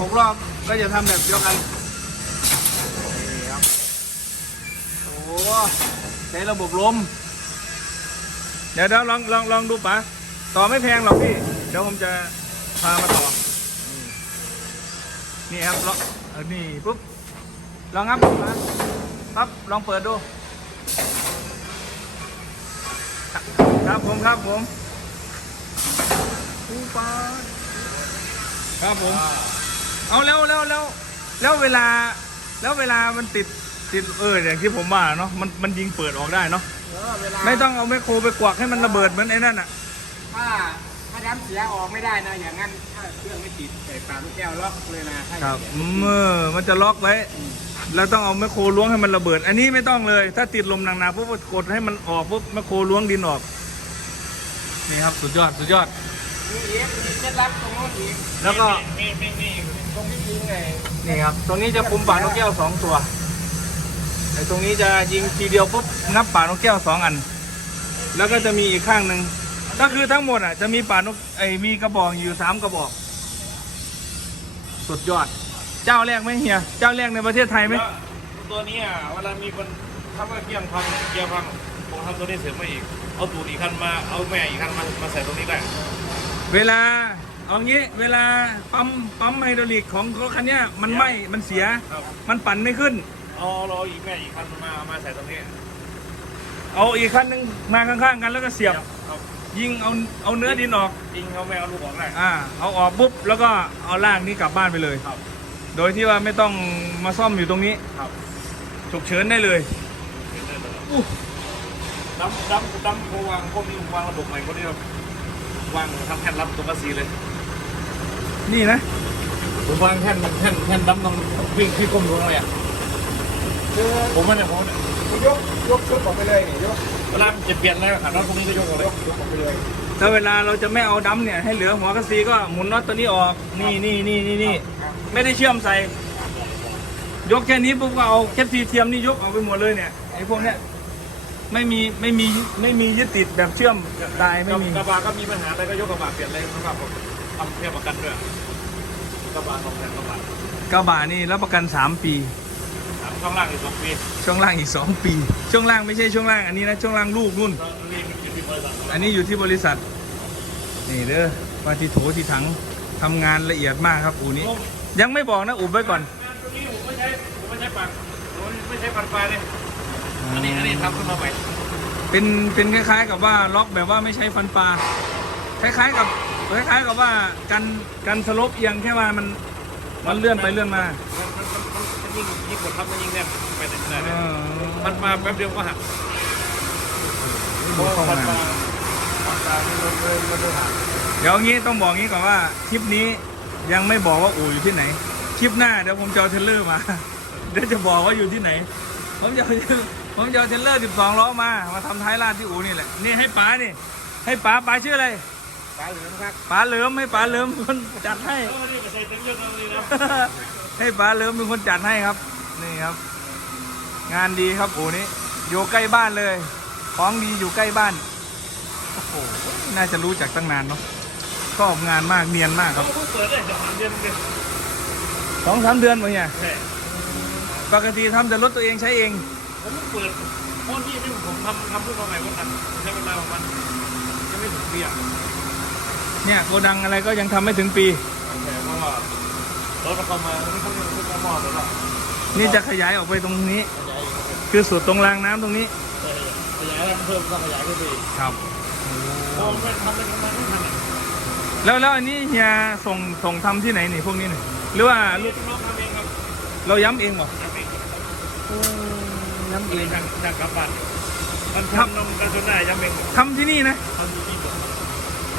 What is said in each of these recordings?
หกรอบก็จะทำแบบเดียวกันนี่ครับโอ้ใช้ระบบลม เดี๋ยวเดี๋ยวลองลองลองดูปะต่อไม่แพงหรอกพี่ เดี๋ยวผมจะพามาต่อ นี่ครับลองเออนี่ปุ๊บลองงับดูนะปั๊บลองเปิดดู ครับผมครับผมปูปาครับผม เอาแล้วแล้วแล้วแล้วเวลาแล้วเวลามันติดติดเอออย่างที่ผมว่าเนาะมันมันยิงเปิดออกได้เนาะเออเวลาไม่ต้องเอาแมคโครไปกวักให้มันระเบิดเหมือนไอ้นั่นอะถ้าถ้าน้ำเสียออกไม่ได้นะอย่างนั้นถ้าเครื่องไม่ติดใส่ปากลูกแก้วล็อกเลยนะถ้าครับเสียเมื่อมันจะล็อกไว้เราต้องเอาแมคโครล้วงให้มันระเบิด อันนี้ไม่ต้องเลย ถ้าติดลมหนักๆปุ๊บกดให้มันออกปุ๊บแมคโครล้วงดินออกนี่ครับสุดยอดสุดยอดมีเอ็กมีเคล็ดลับตรงโน้นอีกแล้วก็มีมีมีตรงนี้จริงไงนี่ครับ ตรงนี้จะคุมป่านกแก้วสองตัวไอ้ตรงนี้จะยิงทีเดียวปุ๊บงับป่านกแก้วสองอัน แล้วก็จะมีอีกข้างหนึ่งก็คือทั้งหมดอะจะมีป่านกไอ้มีกระบอกอยู่สามกระบอก สุดยอด เจ้าแรกไหมเฮียเจ้าแรกในประเทศไทยไหมแล้วตัวเนี้ยเวลามีคนทำว่าเกียงพังเกียร์พังผมทำตัวนี้เสริมมาอีกเอาตูดอีกคันมาเอาแม่อีกคันมามาใส่ตรงนี้ได้เวลา เอางี้เวลาปั๊มปั๊มไฮดรอลิกของรถคันเนี้ยมันไหม้มันเสีย ครับ มันปั่นไม่ขึ้น เอาเราอีกแม่อีกคันมามาใส่ตรงนี้เอาอีกคันหนึ่งมาข้างๆกันแล้วก็เสียบ ครับยิงเอาเอาเนื้อดินออกยิงเอาแม่เอาลูกออกได้อ่าเอาออกปุ๊บแล้วก็เอาล่างนี้กลับบ้านไปเลย ครับโดยที่ว่าไม่ต้องมาซ่อมอยู่ตรงนี้ครับฉุกเฉินได้เลยดำดำดำโควางพวกนี้วางระบบใหม่พวกนี้เราวางทำแท่นรับตัวกระสีเลย นี่นะผมวางแท่นแท่นแท่นดำต้องวิ่งที่ก้มลงเลยอะคือผมไม่ได้ผมเนี่ยยกยกชุดออกไปเลยนี่ยกเวลามันจะเปลี่ยนแล้วขันน็อตพวกนี้ก็ยกออกเลยยกออกไปเลยถ้าเวลาเราจะไม่เอาดัมเนี่ยให้เหลือหัวกระซีก็หมุนน็อตตัวนี้ออกนี่นี่นี่นี่นี่ไม่ได้เชื่อมใส่ยกแค่นี้ปุ๊บก็เอาแค่ทีเทียมนี่ยกออกไปหมดเลยเนี่ยไอ้พวกเนี้ยไม่มีไม่มีไม่มียึดติดแบบเชื่อมตายไม่มีกระบะก็มีปัญหาอะไรก็ยกกระบะเปลี่ยนเลยกระบะผม ทำเทียบประกันด้วยกระบะของแทนกระบะกระบะนี่รับประกัน 3 ปีถามช่องล่างอีกสองปีช่วงล่างอีก 2 ปี ช่วงล่างไม่ใช่ช่วงล่างอันนี้นะช่วงล่างลูกรุ่นก็เรียนอยู่ที่บริษัทอันนี้อยู่ที่บริษัท นี่เด้อปาติโถที่ถังทำงานละเอียดมากครับอูนี้ ยังไม่บอกนะอุบไว้ก่อนงานตัวนี้ผมไม่ใช้ผมไม่ใช้ปากผมไม่ใช้ฟันปลาเลย อันนี้อันนี้ทำขึ้นมาใหม่เป็นเป็นคล้ายๆ กับว่าล็อกแบบว่าไม่ใช้ฟันปลาคล้ายๆกับ คล้ายๆกับว่ากันกันสลบเอียงแค่ว่ามันมันเลื่อนไปเลื่อนมามันมันมันมันยิ่งยิ่งกดทับมันยิ่งแน่นไปไหนไม่ได้เอเลยมันมาแป๊บเดียวก็หักดูเข้าฟันมามันมามันเลยมันเลยหักเดี๋ยวงี้ต้องบอกงี้ก่อนว่าคลิปนี้ยังไม่บอกว่าอู่อยู่ที่ไหน คลิปหน้าเดี๋ยวผมจะเอาเทรลเลอร์มา เดี๋ยวจะบอกว่าอยู่ที่ไหน ผมจะเอาผมจะเอาเทรลเลอร์ 12 ล้อมา มาทำท้ายลาดที่อู่นี่แหละ นี่ให้ป๋านี่ ให้ป๋าป๋าชื่ออะไร ปลาเหลืองครับป๋าเหลิมให้ป๋าเหลิมเป็นคนจัดให้เออนี่ก็ใส่เต็มเยอะเลยนะให้ป๋าเหลิมเป็นคนจัดให้ครับ นี่ครับ งานดีครับอู่นี้อยู่ใกล้บ้านเลย ของดีอยู่ใกล้บ้านโอ้โหน่าจะรู้จักตั้งนานเนาะชอบงานมากเนียนมากคเขารับเพิ่งเปิดได้สองเดือนเองสองสามเดือนมาเนี่ยใช่ปกติทำแต่รถตัวเองใช้เอง ผมเปิดเพราะที่นี่ผมทำทำขึ้นมาใหม่ก็ตัดใช้เวลาประมาณยังไม่ถึงปีอะ เนี่ยโกดังอะไรก็ยังทำไม่ถึงปี แต่เพราะว่ารถมันเข้ามาไม่ต้องไม่ต้องมอเลยหรอกนี่จะขยายออกไปตรงนี้ ขยายคือสุดตรงรางน้ำตรงนี้ขยายแล้วเพิ่มต้องขยายขึ้นไปอีกครับพอมันทำไปทำมาไม่ทันอะแล้วแล้วอันนี้เฮียส่งส่งทำที่ไหนนี่พวกนี้นี่หรือว่าลูกน้องทำเองครับเราย้ำเองเหรอทำเองย้ำเอเองงทางทางกลับบ้านมันทำนมกระสุนได้ยังเองทำที่นี่นะ ทำอยู่ที่ผม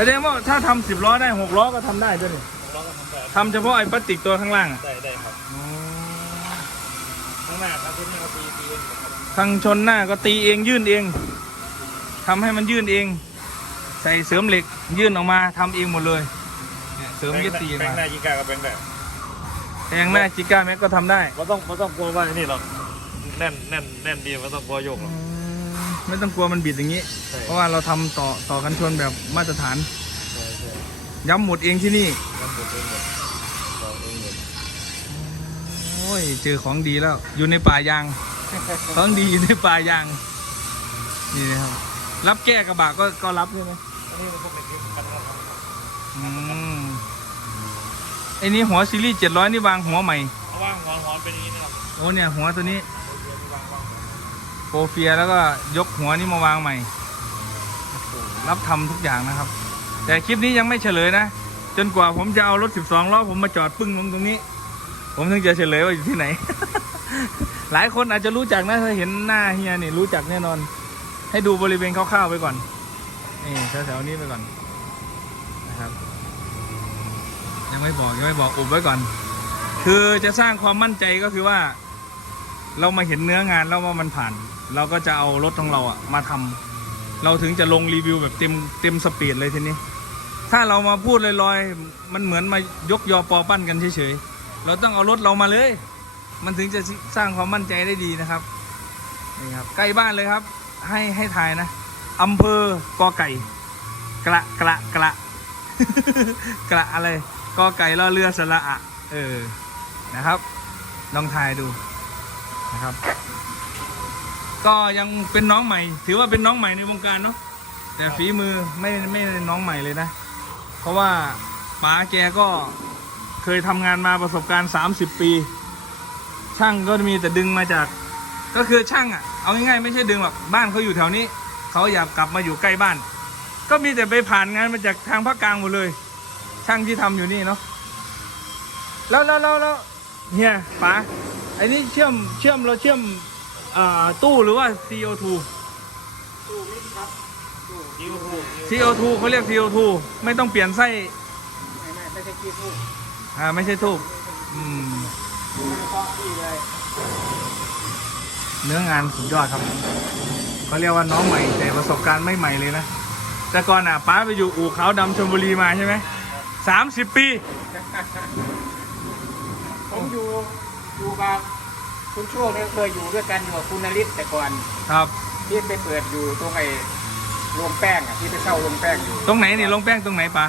แสดงว่าถ้าทำสิบล้อได้หกล้อก็ทำได้ด้วยนี่เราก็ทำได้ทำเฉพาะไอ้พลาสติกตัวข้างล่างอะได้ได้ครับข้างหน้าครับที่นี่เขาตีตีเองครับทางชนหน้าก็ตีเองยื่นเองทำให้มันยื่นเอง ใส่เสริมเหล็กยื่นออกมาทำเองหมดเลยเนี่ยเสริมยึดตีแปลมางหน้ายิงกากับแปลงได้แทงหน้าจิก้าแม็กก็ทำได้เราต้องเราต้องกลัวว่านี่หรอกแน่นแน่นแน่นดีไม่ต้องกลัวโยกหรอก ไม่ต้องกลัวมันบิดอย่างนี้ ใช่ เพราะว่าเราทำต่อต่อกันชนแบบมาตรฐาน ใช่ใช่ย้ำหมดเองที่นี่ ทำหมดเองหมดเราเองหมดอ้ย เจอของดีแล้ว อยู่ในป่ายาง ของดีอยู่ในป่ายาง นี่นะครับ รับแก้กระบะก็ก็รับใช่ไหมอันนี้มันพวกเด็กๆกันนะครับอืมไอ้นี้หัวซีรีส์เจ็ดร้อยนี่วางหัวใหม่เอาว่างหอนหอนๆเป็นอย่างนี้นะครับโอ้เนี่ยหัวตัวนี้วางวาง โปรเฟียแล้วก็ยกหัวนี่มาวางใหม่ รับทำทุกอย่างนะครับ แต่คลิปนี้ยังไม่เฉลยนะ จนกว่าผมจะเอารถ 12ล้อผมมาจอดปึ้งลงตรงนี้ ผมถึงจะเฉลยว่าอยู่ที่ไหน หลายคนอาจจะรู้จักนะถ้าเห็นหน้าเฮียนี่รู้จักแน่นอน ให้ดูบริเวณคร่าวๆไปก่อนนี่แถวๆนี้ไปก่อนนะครับยังไม่บอกยังไม่บอกอุบไว้ก่อน คือจะสร้างความมั่นใจก็คือว่า เรามาเห็นเนื้องานแล้วว่ามันผ่าน เราก็จะเอารถของเราอะมาทำเราถึงจะลงรีวิวแบบเต็มเต็มสปีดเลยทีนี้ ถ้าเรามาพูดลอยๆ มันเหมือนมายกยอปอปั้นกันเฉยๆ เราต้องเอารถเรามาเลย มันถึงจะสร้างความมั่นใจได้ดีนะครับนี่ครับใกล้บ้านเลยครับ ให้ให้ทายนะอำเภอกอไก่ กระกระกระกระอะไรกอไก่รอเรือสระอะเออนะครับ ลองทายดูนะครับ ก็ยังเป็นน้องใหม่ ถือว่าเป็นน้องใหม่ในวงการเนาะแต่ฝีมือไม่ไม่น้องใหม่เลยนะ เพราะว่าป๋าแกก็เคยทำงานมาประสบการณ์ 30 ปี ช่างก็มีแต่ดึงมาจาก ก็คือช่างอะเอาง่ายๆไม่ใช่ดึงหรอกบ้านเขาอยู่แถวนี้เขาอยากกลับมาอยู่ใกล้บ้าน ก็มีแต่ไปผ่านงานมาจากทางภาคกลางหมดเลย ช่างที่ทำอยู่นี่เนาะแล้วแล้วแล้วแล้วเฮียป๋าไอ้นี่เชื่อมเชื่อมเราเชื่อม อ่าตู้หรือว่า CO2 ตู้นี้ครับตู้คิวถูก CO2 เขาเรียก CO2 ไม่ต้องเปลี่ยนไส้ไม่ไม่ไม่ใช่ขี้ทูบอ่าไม่ใช่ทูบอืมเคาะที่เลยเนื้องานสุดยอดครับเขาเรียกว่าน้องใหม่ แต่ประสบการณ์ไม่ใหม่เลยนะแต่ก่อนอะป้าไปอยู่อู่ขาวดำชลบุรีมาใช่ไหมสามสิบปี ผมอยู่อยู่กับ คุณโชคเนี่ยเคยอยู่ด้วยกันอยู่กับคุณนริศแต่ก่อนครับ ที่ไปเปิดอยู่ตรงไอ้โรงแป้งอะที่ไปเช่าโรงแป้งอยู่ตรงไหนนี่ลงแป้งตรงไหนป้า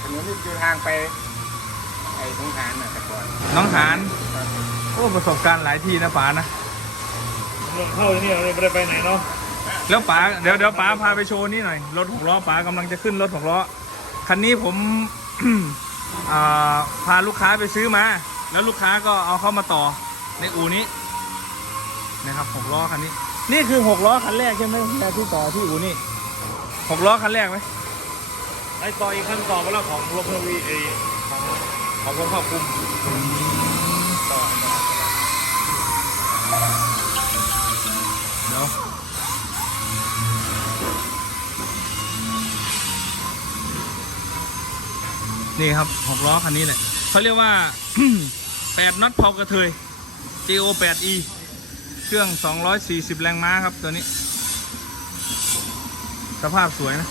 ถนนที่อยู่ทางไปไอ้ทงหารน่ะแต่ก่อนน้องหานโอ้ประสบการณ์หลายที่นะป้านะเรื่องเข้าที่นี่เราไม่ได้ไปไหนเนาะแล้วป๋าเดี๋ยวเดี๋ยวป๋าพาไปโชว์นี่หน่อยรถหกล้อป๋ากำลังจะขึ้นรถหกล้อคันนี้ผม อ่าพาลูกค้าไปซื้อมา แล้วลูกค้าก็เอาเข้ามาต่อ ในอู่นี้นะครับหกล้อคันนี้ นี่คือหกล้อคันแรกใช่ไหมแต่ที่ต่อที่อู่นี่หกล้อคันแรกไหมไอ้ต่ออีกขั้นต่อไปแล้วของรถพวีเอของของรถควบคุมต่อเดี๋ยวนี่ครับหกล้อคันนี้แหละเขาเรียกว่าแปดน็อตเผากระเทย GO 8 E เครื่อง 240 แรงม้าครับตัวนี้ สภาพสวยนะ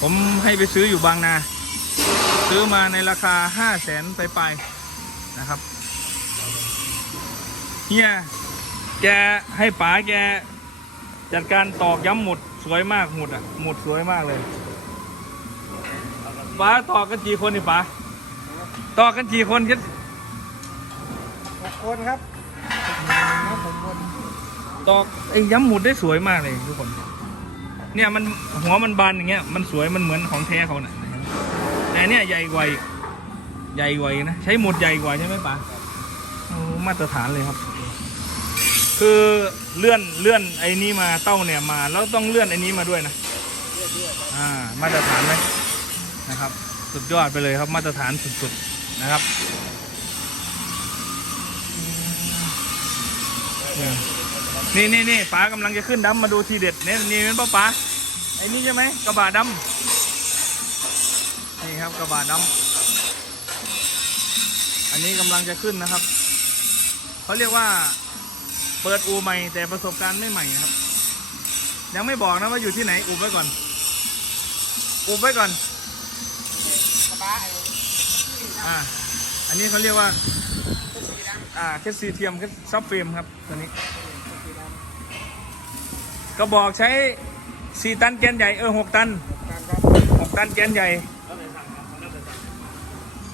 ผมให้ไปซื้ออยู่บางนา ซื้อมาในราคา 5 0 0แสนไปไปนะครับเฮียแกให้ป๋าแก จัดการตอกย้ำหมุดสวยมากหมุดอะหมุดสวยมากเลยป๋าตอกกันกี่คนนี่ป๋าตอกกันกี่คนคิดหกคนครับ ตอกไอ้ย้ำหมุดได้สวยมากเลยทุกคน เนี่ยมันหัวมันบานอย่างเงี้ย มันสวยมันเหมือนของแท้เขาน่ะแต่เนี่ยใหญ่กว่าใหญ่กว่านะ ใช้หมุดใหญ่กว่าใช่ไหมป๋ามาตรฐานเลยครับ คือเลื่อนเลื่อนไอ้นี้มาเต้าเนี่ยมา แล้วต้องเลื่อนไอ้นี้มาด้วยนะอ่า มาตรฐานไหมนะครับ สุดยอดไปเลยครับมาตรฐานสุดๆนะครับ นี่นี่นี่ป๋ากำลังจะขึ้นดำมาดูทีเด็ดเนี่ยนี่เป็นป้าป๋าไอ้นี่ใช่ไหมกระบะดำนี่ครับกระบะดำอันนี้กำลังจะขึ้นนะครับเขาเรียกว่า เปิดอูใหม่แต่ประสบการณ์ไม่ใหม่นะครับ ยังไม่บอกนะว่าอยู่ที่ไหนอุบไว้ก่อน อุบไว้ก่อนกระบะไอ้อ่า อันนี้เขาเรียกว่าอ่าเคสซีเทียมเคสซับเฟรมครับตัวนี้ก็บอกใช้4ตันแกนใหญ่เออ6ตันหกตันแกนใหญ่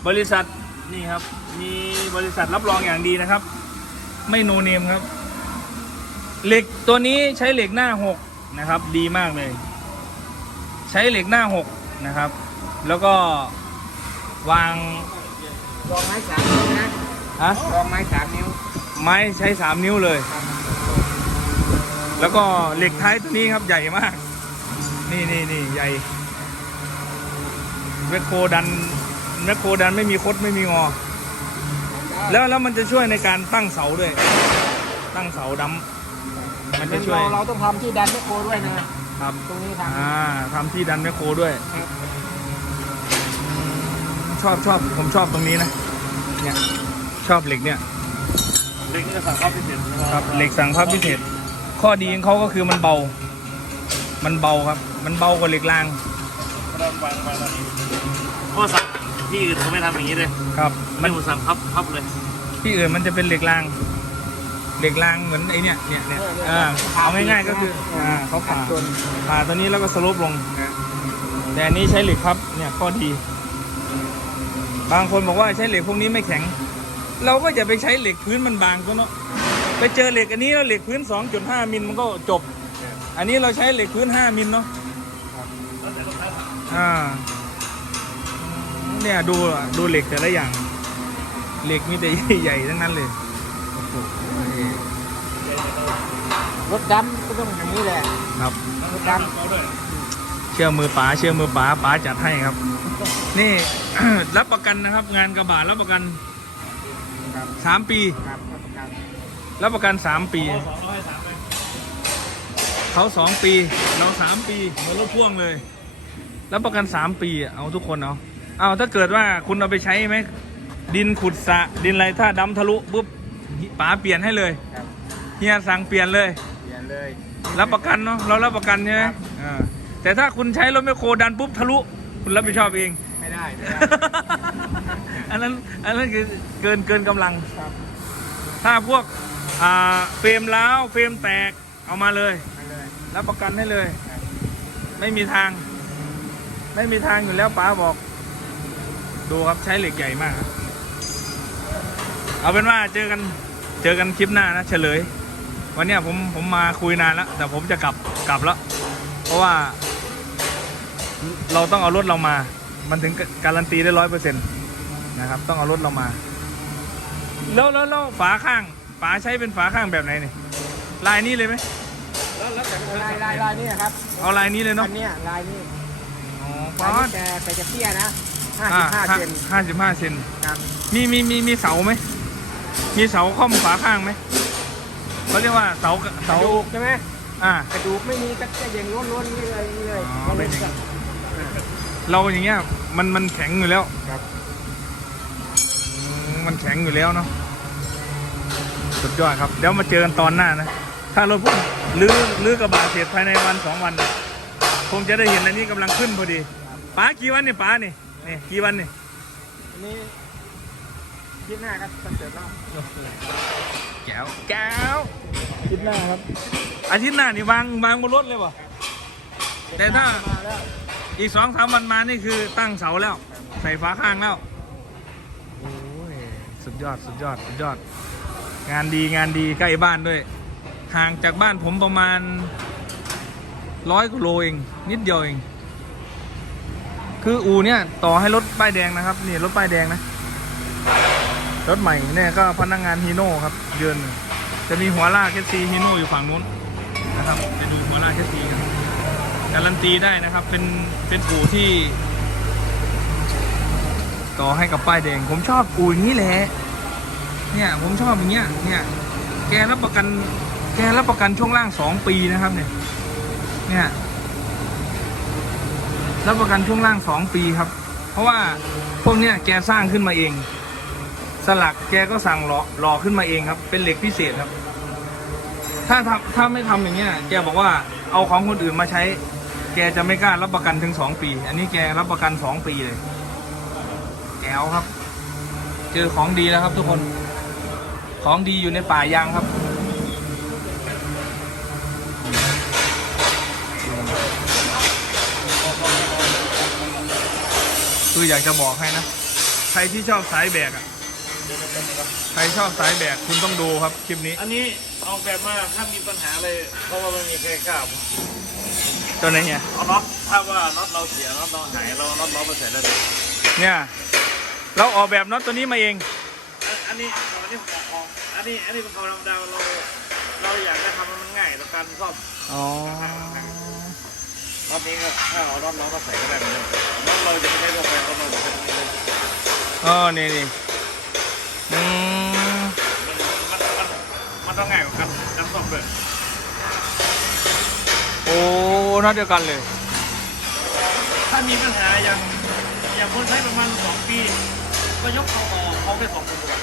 บริษัทนี่ครับ มีบริษัทรับรองอย่างดีนะครับ ไม่โนเนมครับ เหล็กตัวนี้ใช้เหล็กหน้าหกนะครับ ดีมากเลย ใช้เหล็กหน้าหกนะครับ แล้วก็วาง รองไม้สามนิ้วนะฮะรองไม้สามนิ้ว ไม้ใช้สามนิ้วเลย แล้วก็เหล็กท้ายตัวนี้ครับใหญ่มาก นี่นี่นี่ใหญ่แมคโครดันแมคโครดันไม่มีคดไม่มีงอ แล้วแล้วมันจะช่วยในการตั้งเสาด้วย ตั้งเสาดำมันจะช่วยเราเราต้องทำที่ดันแมคโครด้วยนะครับตรงนี้ทำอ่าทำที่ดันแมคโครด้วยครับ ชอบชอบผมชอบตรงนี้นะเนี่ยชอบเหล็กเนี่ยเล็กนี่จะสั่งข้าวพิเศษครับเหล็กสั่งภาพพิเศษ ข้อดีของเขาก็คือมันเบา มันเบาครับ มันเบากว่าเหล็กรางกระดานวางวางตอนนี้เพราะสั่งที่อื่นเขาไม่ทำอย่างนี้เลยครับไม่ผมสั่งพับพับเลย ที่อื่นมันจะเป็นเหล็กรางเหล็กรางเหมือนไอเนี่ยเนี่ยเนี่ยอ่าเอาง่ายๆก็คืออ่าเขาผ่าส่วนผ่าตัวนี้แล้วก็สลบลงแต่อันนี้ใช้เหล็กพับเนี่ยข้อดี บางคนบอกว่าใช้เหล็กพวกนี้ไม่แข็ง เราก็จะไปใช้เหล็กพื้นมันบางก็เนาะไปเจอเหล็กอันนี้แล้วเหล็กพื้น 2.5มิลมันก็จบ อันนี้เราใช้เหล็กพื้น 5มิลเนาะอ่าเนี่ยดูอะดูเหล็กแต่ละอย่าง เหล็กมีแต่ใหญ่ๆทั้งนั้นเลยโอ้โหรถดำก็ต้องอย่างนี้แหละครับรถดเขาด้วยเชื่อมือป๋าเชื่อมือป๋าป๋าจัดให้ครับ นี่ รับประกันนะครับ งานกระบะรับประกันำครับสามปี ครับรับประกันรับประกันสามปีสองร้อยสามเลยเขาสองปี เราสามปีเหมือนรถพ่วงเลย รับประกันสามปีอะเอาทุกคนเอาเอาถ้าเกิดว่าคุณเอาไปใช้ไหมดินขุดสระดินอะไรถ้าดำทะลุปุ๊บป๋าเปลี่ยนให้เลยครับเฮียสั่งเปลี่ยนเลย เปลี่ยนเลย รับประกันเนาะเรารับประกันใช่ไหมครับ อ่าแต่ถ้าคุณใช้รถแมคโครดันปุ๊บทะลุ คุณรับผิดชอบเอง ไม่ได้ไม่ได้ อันนั้นอันนั้นคือเกินเกินกำลัง ครับถ้าพวกอ่าเฟรมล้าวเฟรมแตกเอามาเลยมาเลยรับประกันให้เลยครับไม่มีทาง ไม่มีทางอยู่แล้วป๋าบอก ดูครับใช้เหล็กใหญ่มากครับเอาเป็นว่าเจอกันเจอกันคลิปหน้านะ เฉลย วันเนี้ยผมผมมาคุยนานแล้ว แต่ผมจะกลับกลับแล้ว เพราะว่า เราต้องเอารถเรามา มันถึงการันตีได้ร้อยเปอร์เซ็นต์นะครับ ต้องเอารถเรามา แล้วแล้วแล้วฝาข้าง ฝาใช้เป็นฝาข้างแบบไหนนี่ลายนี้เลยไหมแล้วแล้วแต่ลายลายลายนี่ครับ เอาลายนี้เลยเนาะอันเนี้ยลายนี่อ๋อลายป๊านี่ดแต่แต่จะเตี้ยนะห้าอ่าสิบห้าเซนห้าสิบห้าเซนครับมีมีมีมีเสาไหมมีเสาค่อมฝาข้างไหมเขาเรียกว่าเสากกเสาระดูกใช่ไหมอ่ากระดูกไม่มีก็จะอย่างล้วนๆนี่เลยนี่เลยอ๋อเป็นอย่างนี้ เราอย่างเงี้ยมันมันแข็งอยู่แล้วครับอืมมันแข็งอยู่แล้วเนาะสุดยอดครับเดี๋ยวมาเจอกันตอนหน้านะ ถ้ารถพุ่งลื้อลื้อกระบะเสร็จภายในวันสองวันน่ะคงจะได้เห็นอันนี้กำลังขึ้นพอดีป๋ากี่วันเนี่ยป๋านี่นี่กี่วันนี่อันนี้คิดหน้าครับคอนเสิร์ตรอบแก้วแก้วอาทิตย์หน้าครับอาทิตย์หน้านี่วางวางบนรถเลยป่ะแต่ถ้ามาแล้ว อีกสองสามวันมานี่คือตั้งเสาแล้ว ใส่ฝาข้างแล้วโอ้ยสุดยอดสุดยอดสุดยอด งานดีงานดีใกล้บ้านด้วย ห่างจากบ้านผมประมาณร้อยกิโลเอง นิดเดียวเอง คืออูเนี่ยต่อให้รถป้ายแดงนะครับนี่รถป้ายแดงนะ รถใหม่เนี่ยก็พนักงานฮีโน่ครับเยืนจะมีหัวลากเคสซีฮีโน่อยู่ฝั่งนู้นนะครับ จะดูหัวลากเคสซีกัน การันตีได้นะครับ เป็น เป็นอู่ที่ ต่อให้กับป้ายแดง ผมชอบอู่อย่างนี้แหละ เนี่ย ผมชอบอย่างเงี้ย เนี่ย แกรับประกัน แกรับประกันช่วงล่างสองปีนะครับ เนี่ย เนี่ยรับประกันช่วงล่างสองปีครับ เพราะว่าพวกเนี้ยแกสร้างขึ้นมาเอง สลักแกก็สั่งหล่อหล่อขึ้นมาเองครับ เป็นเหล็กพิเศษครับ ถ้าทำถ้าไม่ทำอย่างเงี้ย แกบอกว่าเอาของคนอื่นมาใช้ แกจะไม่กล้ารับประกันถึงสองปี อันนี้แกรับประกันสองปีเลยแก้วครับ เจอของดีแล้วครับทุกคน ของดีอยู่ในป่ายางครับคืออยากจะบอกให้นะ ใครที่ชอบสายแบกอะ ใครชอบสายแบกคุณต้องดูครับคลิปนี้ อันนี้ออกแบบมาถ้ามีปัญหาเลยเพราะว่ามันมีแค่กล้าบ ตัวไหนเนี่ยเอาน็อตถ้าว่าน็อตเราเสียน็อตเราหายเราเอาน็อตเรามาใส่ได้เลยเนี่ยเราออกแบบน็อตตัวนี้มาเอง อันอันนี้อันนี้ของของอันนี้อันนี้เป็นของธรรมดาเราเราอยากจะทำให้มันง่ายต่อการซ่อมอ๋อน็อตนี้ก็ถ้าเอาน็อตเราก็ใส่ก็ได้เหมือนเดิมน็อตเราจะไม่ใช้ตัวแปรน็อตเราจะใช้ตัวนี้เลยอ๋อนี่นี่อืมมันมันมันมันต้องง่ายกว่ากันการซ่อมเลยโอ้ น็อตเดียวกันเลย ถ้ามีปัญหาอย่างอย่างคนใช้ประมาณสองปี ก็ยกเขาออกเขาแค่สองคนกว่า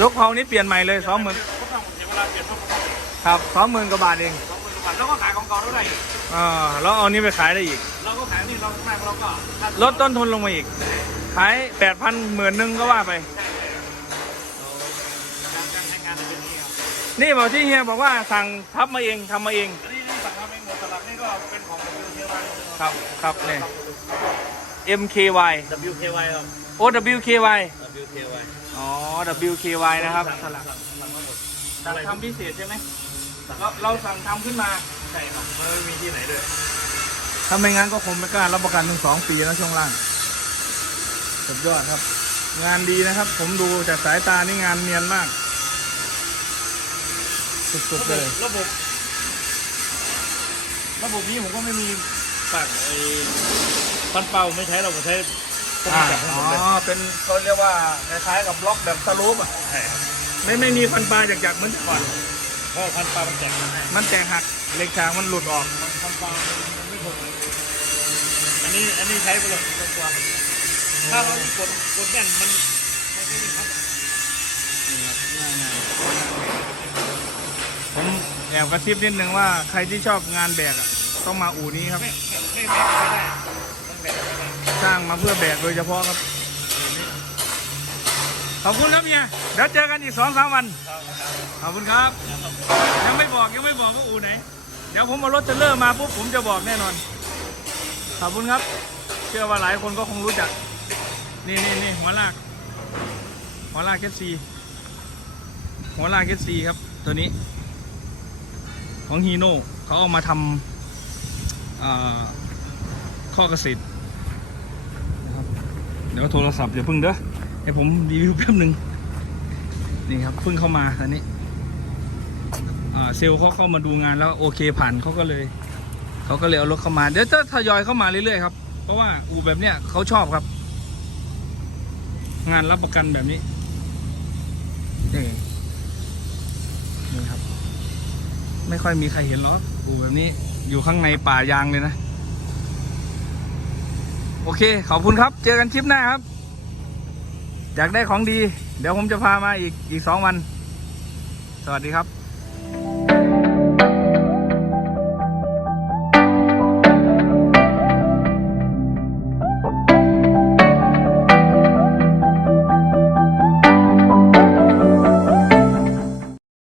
ยกเผานี้เปลี่ยนใหม่เลยสองหมื่นก็ต้องเสียเวลาเปลี่ยนพวกเขาครับสองหมื่นกว่าบาทเองสองคนกว่าแล้วก็ขายของเก่าเท่าไหร่อ่าแล้วเอานี้ไปขายได้อีก เราก็ขายนี่เราข้างเราก็ลดต้นทุนลงมาอีก ขายแปดพันหมื่นหนึ่งก็ว่าไป การการใช้งานเป็นอย่างนี้ครับนี่บอกที่เฮียบอกว่าสั่งทับมาเองทำมาเองอั ครับครับเนี่ย MKY WKY ครับ O WKY WKY อ๋อ WKY นะครับสลักสั่งสั่งมาหมดสั่งทำพิเศษใช่ไหมเราเราสั่งทำขึ้นมาใช่ครับมันไม่มีที่ไหนด้วยถ้าไม่งั้นก็คงไม่กล้ารับประกันถึงสองปีแล้วช่วงล่างสุดยอดครับ งานดีนะครับ ผมดูจากสายตานี่งานเนียนมาก สุดๆเลย ระบบ ระบบนี้ผมก็ไม่มี สั่งไอ้ปันเป่าไม่ใช้เราผมใช้พวกอ่านี้แบบทั้งหอ๋มดเลยอเป็นเขาเรียกว่าคล้ายๆกับบล็อกแบบสลูปอะใช่ครับไม่ไม่มีฟันปลาจากจากๆเหมือนแต่ก่อน เพราะพันปลามันแตกมันมันแตกหักเหล็กฉากมันหลุดออกพันปลามันไม่ทนเลยอันนี้อันนี้ใช้ไปเลยตัวตัวถ้าเรากดกดแน่นมันมันไม่มีครับผมแอบกระซิบนิดนึงว่าใครที่ชอบงานแบกอะ ต้องมาอู่นี้ครับ ไม่ไม่ไม่แบกไม่ได้มันแบกไม่ได้สร้างมาเพื่อแบกโดยเฉพาะครับ ขอบคุณครับเฮียเดี๋ยวเจอกันอีกสองสามวันขอบคุณครับ ยังไม่บอกยังไม่บอกว่าอู่ไหน เดี๋ยวผมเอารถเทรลเลอร์มาปุ๊บผมจะบอกแน่นอน ขอบคุณครับ เชื่อว่าหลายคนก็คงรู้จัก นี่นี่นี่หัวลาก หัวลากเคสซีหัวลากเคสซีครับ ตัวนี้ ของฮีโน่เขาเอามาทำอ่า ข้อเกษตรนะครับเดี๋ยวโทรศัพท์อย่าเพิ่งเด้อให้ผมรีวิวแป๊บหนึ่งนี่ครับเพิ่งเข้ามาตอนนี้อ่าเซลล์เขาเข้ามาดูงานแล้วโอเคผ่านเขาก็เลยเขาก็เลยเอารถเข้ามาเดี๋ยวจะทยอยเข้ามาเรื่อยๆครับเพราะว่าอู่แบบเนี้ยเขาชอบครับ งานรับประกันแบบนี้นี่นี่ครับ ไม่ค่อยมีใครเห็นหรอกอู่แบบนี้ อยู่ข้างในป่ายางเลยนะ โอเค ขอบคุณครับ เจอกันคลิปหน้าครับ อยากได้ของดี เดี๋ยวผมจะพามาอีกอีกสองวัน สวัสดีครับ